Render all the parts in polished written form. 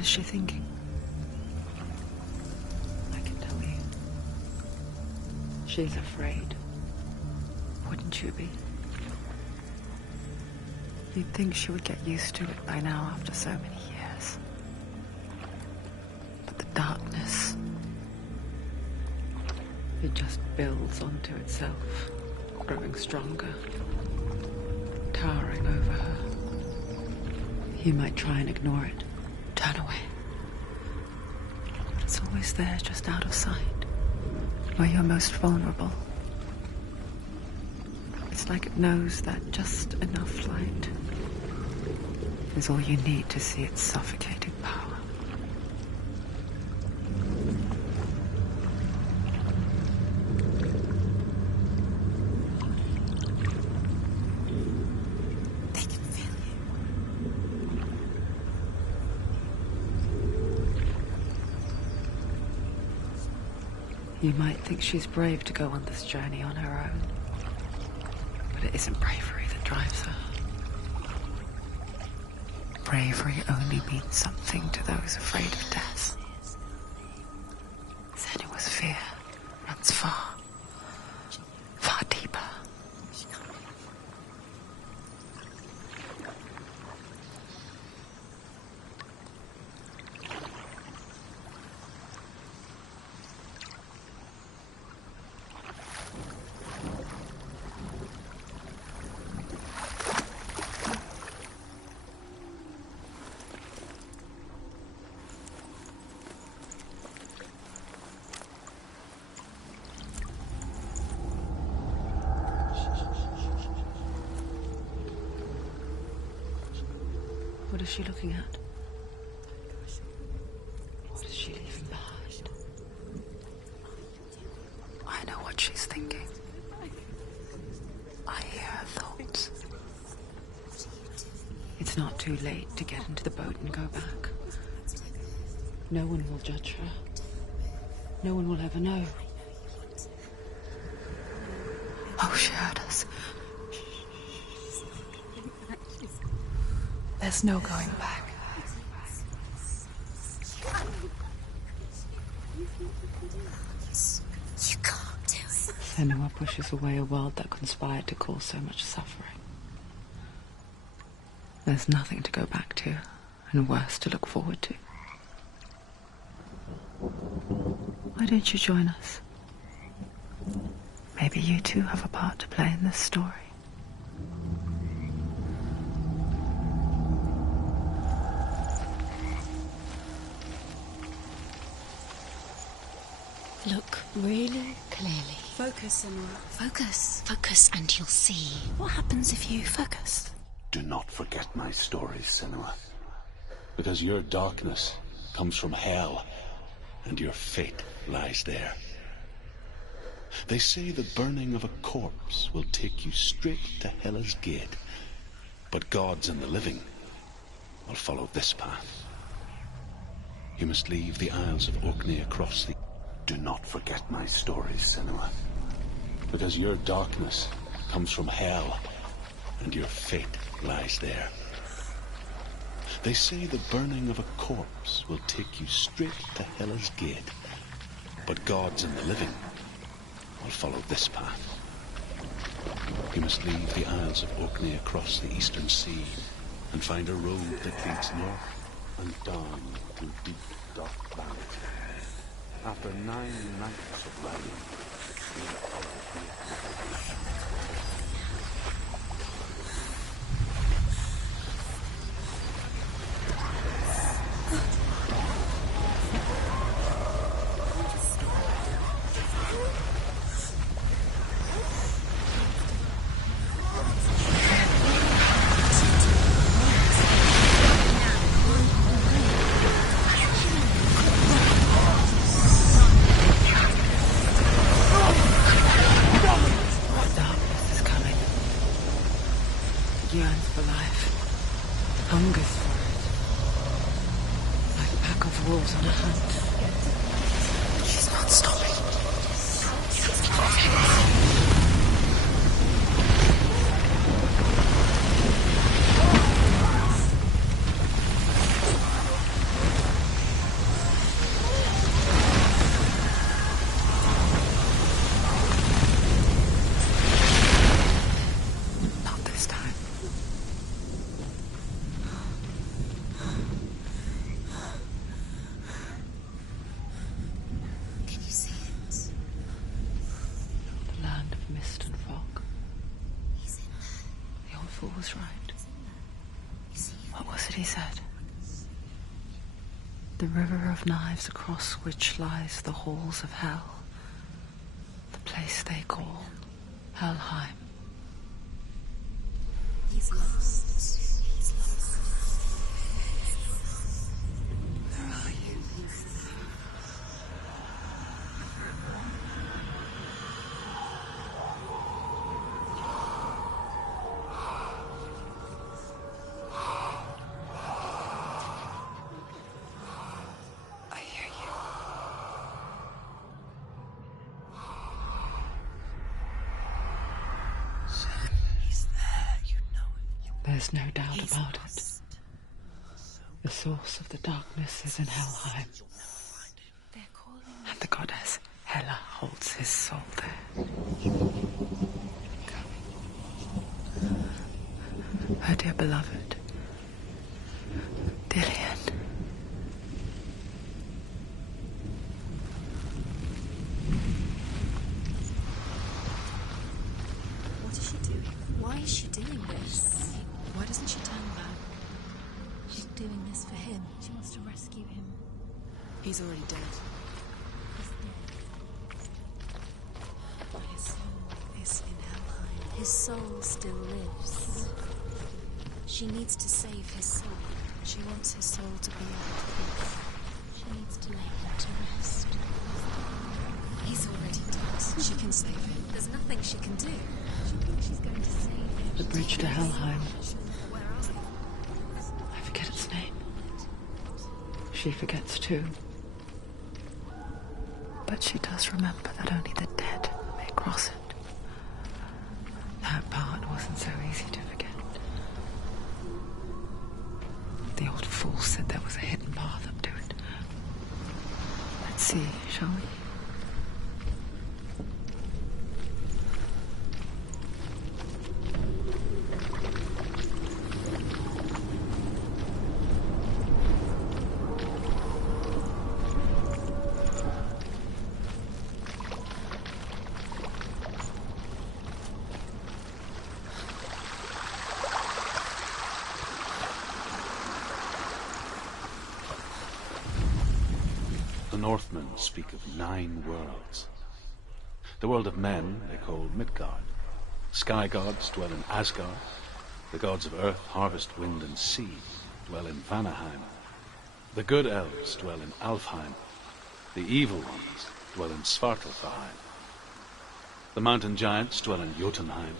What is she thinking? I can tell you. She's afraid. Wouldn't you be? You'd think she would get used to it by now after so many years. But the darkness, it just builds onto itself, growing stronger, towering over her. You might try and ignore it, turn away. But it's always there, just out of sight, where you're most vulnerable. It's like it knows that just enough light is all you need to see its suffocating power. They can feel you. You might think she's brave to go on this journey on her own. But it isn't bravery that drives her. Bravery only means something to those afraid of death. Senua's fear runs far, far deeper. What is she looking at? What is she leaving behind? I know what she's thinking. I hear her thoughts. It's not too late to get into the boat and go back. No one will judge her. No one will ever know. Oh, she heard us. There's no going back. You can't do it. Senua pushes away a world that conspired to cause so much suffering. There's nothing to go back to, and worse to look forward to. Why don't you join us? Maybe you too have a part to play in this story. Look really clearly. Focus, Senua. Focus. Focus and you'll see. What happens if you focus? Do not forget my stories, Senua. Because your darkness comes from hell, and your fate lies there. They say the burning of a corpse will take you straight to Hela's gate, but gods and the living will follow this path. You must leave the Isles of Orkney across the... Do not forget my stories, Senua. Because your darkness comes from hell, and your fate lies there. They say the burning of a corpse will take you straight to Hela's gate, but gods and the living will follow this path. You must leave the Isles of Orkney across the eastern sea and find a road that leads north and down to deep, dark valleys. After 9 nights of riding, yearns for life, hungers for it, like a pack of wolves on a hunt. She's not stopping. was right. What was it he said? The river of knives across which lies the halls of hell. The place they call Helheim. He's lost. He's lost. Where are you? I hear you. He's there, you know it. There's no doubt about it. The source of the darkness is in Helheim, They're calling and the goddess Hela holds his soul there. Her dear beloved, Dillian. What is she doing? Why is she doing this? Why doesn't she turn back? She's doing this for him. She wants to rescue him. He's already dead. He's dead. But his soul is in Helheim. His soul still lives. She needs to save his soul. She wants his soul to be at peace. She needs to lay him to rest. He's already dead. She can save him. There's nothing she can do. She thinks she's going to save him. The bridge to Helheim. Where are we? I forget its name. She forgets too. But she does remember that only the dead may cross it. That part wasn't so easy to forget. The old fool said there was a hidden path up to it. Let's see, shall we? The Northmen speak of 9 worlds. The world of men they call Midgard. Sky gods dwell in Asgard. The gods of earth, harvest, wind, and sea dwell in Vanaheim. The good elves dwell in Alfheim. The evil ones dwell in Svartalfheim. The mountain giants dwell in Jotunheim.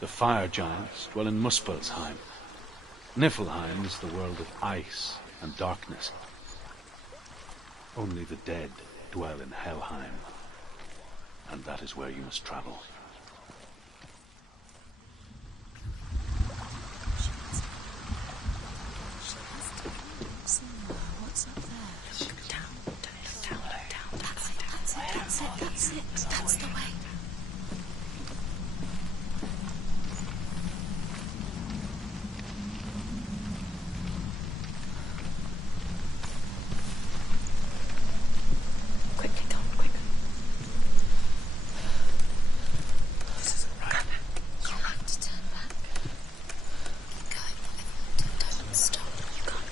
The fire giants dwell in Muspelheim. Niflheim is the world of ice and darkness. Only the dead dwell in Helheim, and that is where you must travel. What's up there? Look down, down, down. That's it. That's the way. Quickly, Tom, quick. This isn't right. You have to turn back. Keep going. Don't stop. You can't.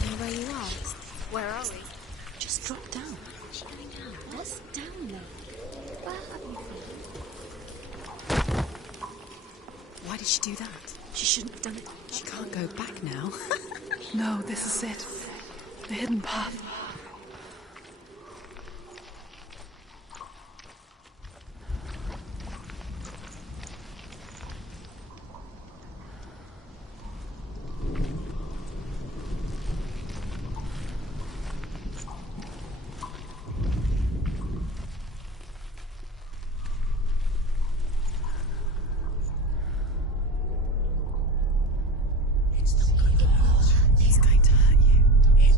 Do you know where you are? Where are we? Just drop down. What's going down? What's down there? Where have you been? Why did she do that? She shouldn't have done it. She can't go back now. No, this is it. The hidden path. He's going to hurt you.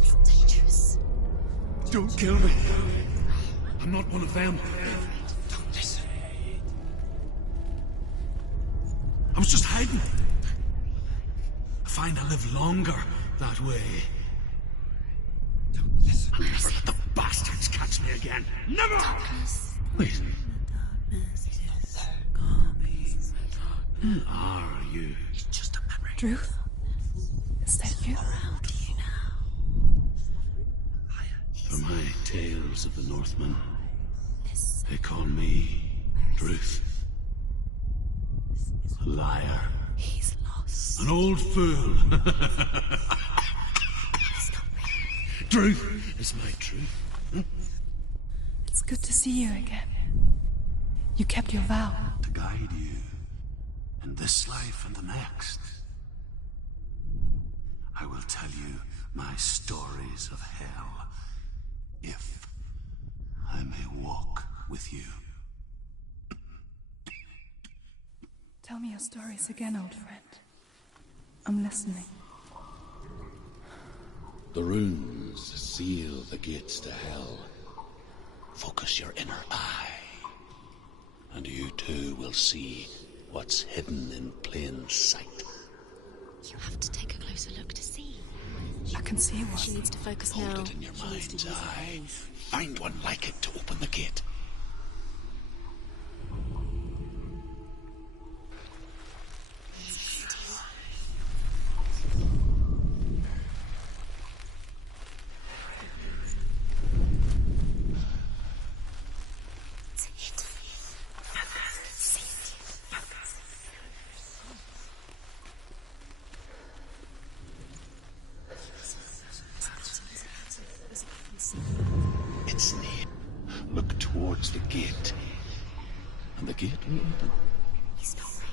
It's dangerous. Don't kill me. I'm not one of them. Don't listen. I was just hiding. I find I live longer that way. Don't listen. I'll never let the bastards catch me again. Never! Wait. Who are you? Just a memory. Ruth? Is that you? Around you now. For my tales of the Northmen, This they call me Druth. A liar. he's lost. An old fool. He's not real. Truth is my truth. It's good to see you again. You kept your vow. To guide you in this life and the next. I will tell you my stories of hell, if I may walk with you. Tell me your stories again, old friend. I'm listening. The runes seal the gates to hell. Focus your inner eye, and you too will see what's hidden in plain sight. You have to take a closer look to see. I can see what. She needs to focus Hold now. it in your She needs to mind's use her eye. eyes. Find one like it to open the gate. It's near. Look towards the gate, and the gate will open. He's not real.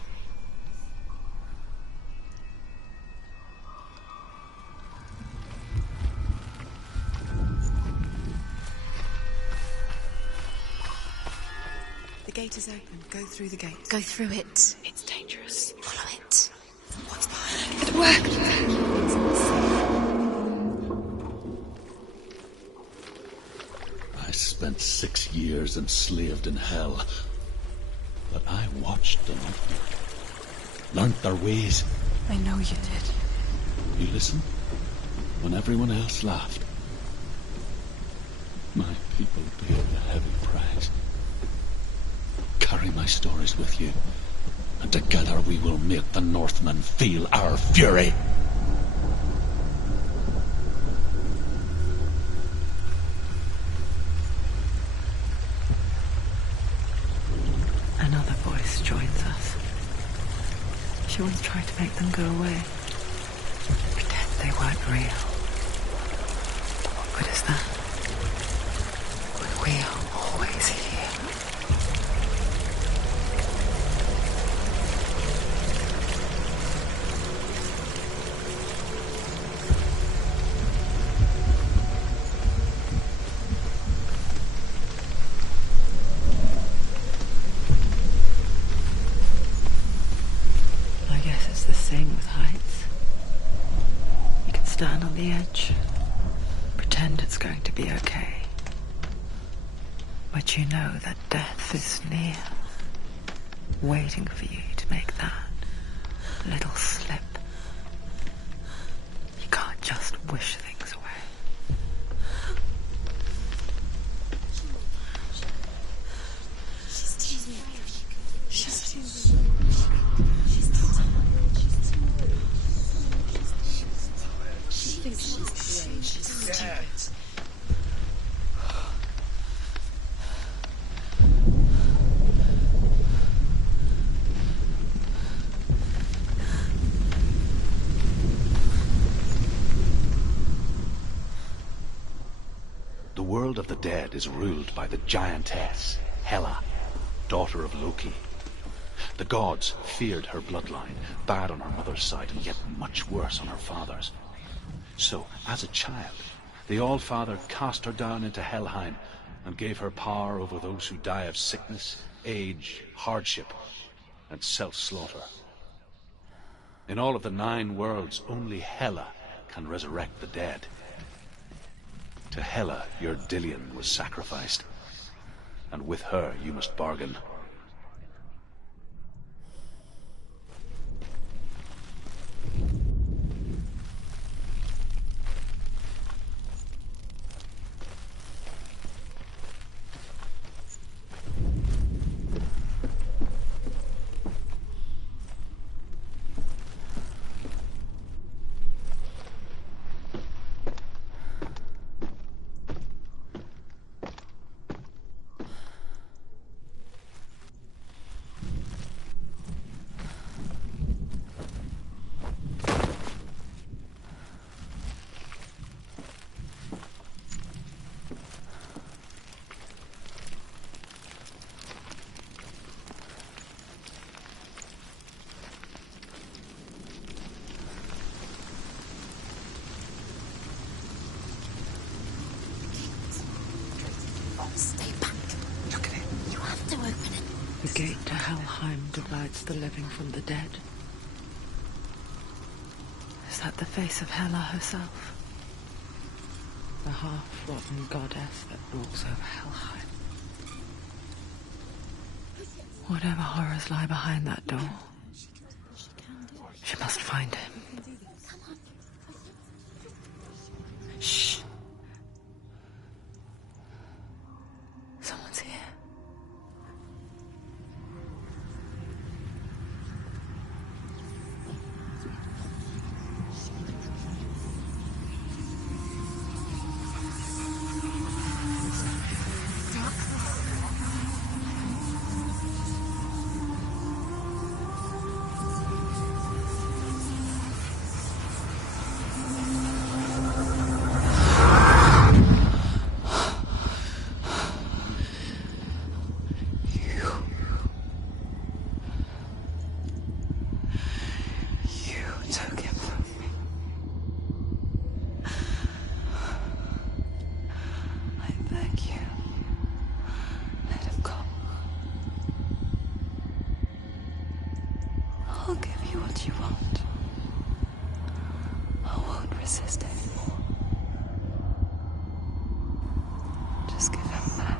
The gate is open. Go through the gate. Go through it. It's dangerous. Follow it. What's behind? It worked! I spent 6 years enslaved in hell, but I watched the Northmen, learnt their ways. I know you did. You listened when everyone else laughed. My people paid a heavy price. Carry my stories with you, and together we will make the Northmen feel our fury. Another voice joins us. She once tried to make them go away. Pretend they weren't real. What good is that? When we are always here. I guess it's the same with heights. You can stand on the edge, pretend it's going to be okay. But you know that death is near, waiting for you to make that little slip. You can't just wish things away. The world of the dead is ruled by the giantess, Hela, daughter of Loki. The gods feared her bloodline, bad on her mother's side, and yet much worse on her father's. So, as a child, the All-Father cast her down into Helheim and gave her power over those who die of sickness, age, hardship, and self-slaughter. In all of the 9 worlds, only Hela can resurrect the dead. To Hela, your Dillion was sacrificed, and with her you must bargain. gate to Helheim divides the living from the dead. Is that the face of Hela herself? The half-rotten goddess that rules over Helheim. Whatever horrors lie behind that door, she must find him. Shh. Someone's here. I'll give you what you want. I won't resist anymore. Just give him back.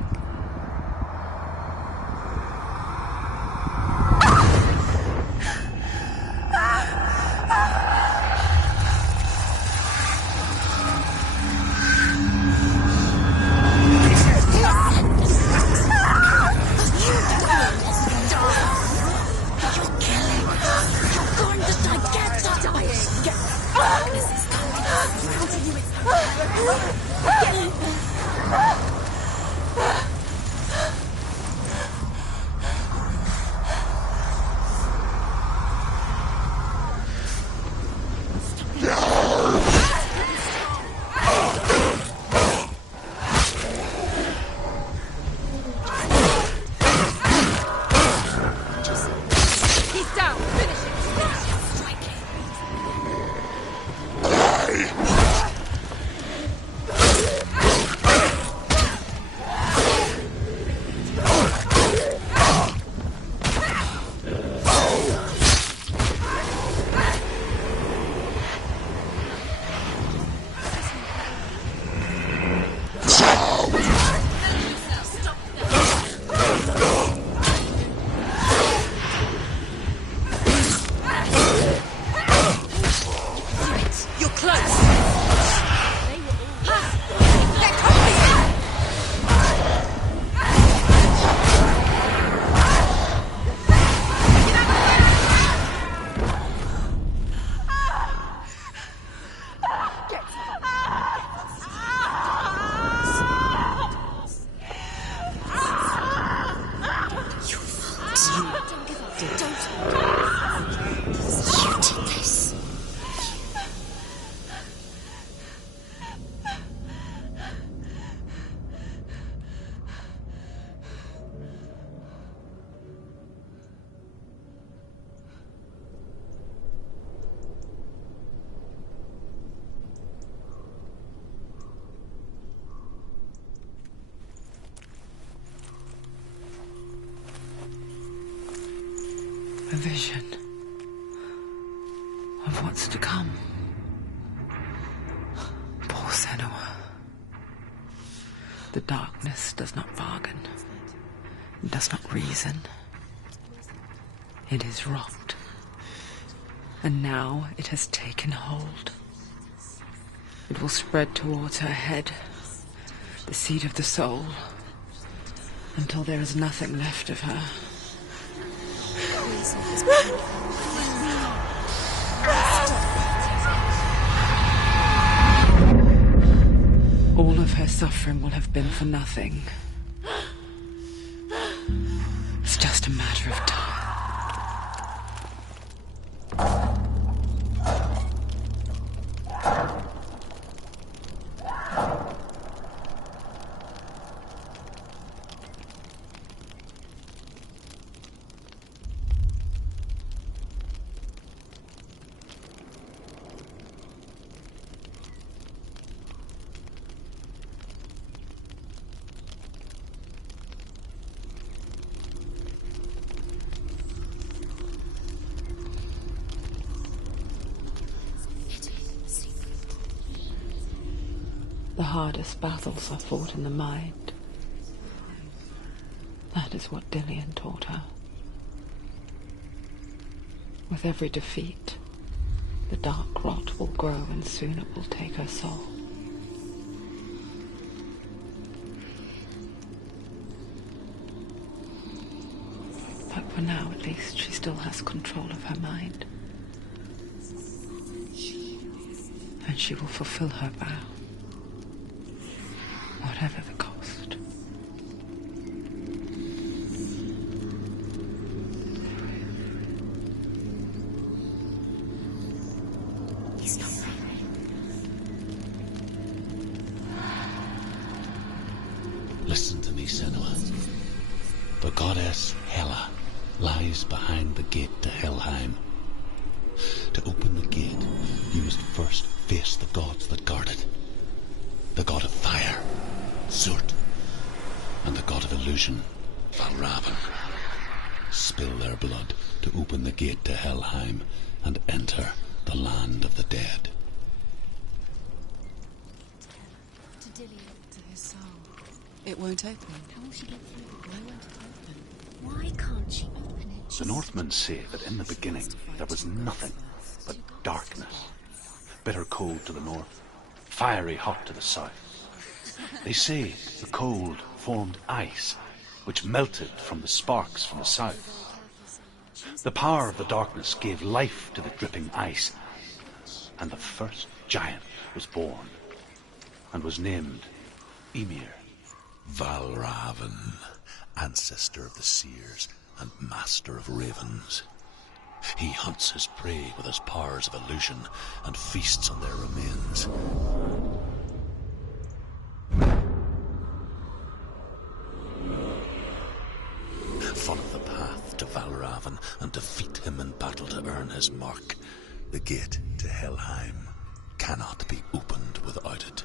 A vision of what's to come. Poor Senua. The darkness does not bargain, it does not reason. It is wrought, and now it has taken hold. It will spread towards her head, the seat of the soul, until there is nothing left of her. All of her suffering will have been for nothing. It's just a matter of time. The hardest battles are fought in the mind. That is what Dillian taught her. With every defeat, the dark rot will grow and soon it will take her soul. But for now, at least, she still has control of her mind. And she will fulfill her vow, whatever the cost. He's not there. Listen to me, Senua. The goddess Hela lies behind the gate to Helheim. To open the gate, you must first face the gods that guard it. The god of fire, Surt, and the god of illusion, Valravan. Spill their blood to open the gate to Helheim and enter the land of the dead. To Dillian. To his soul. It won't open. How will she get through? Why won't it open? Why can't she open it? The Northmen say that in the beginning there was nothing but darkness. Bitter cold to the north, fiery hot to the south. They say the cold formed ice, which melted from the sparks from the south. The power of the darkness gave life to the dripping ice, and the first giant was born, and was named Ymir. Valravan, ancestor of the seers and master of ravens. He hunts his prey with his powers of illusion and feasts on their remains. Follow the path to Valravan and defeat him in battle to earn his mark. The gate to Helheim cannot be opened without it.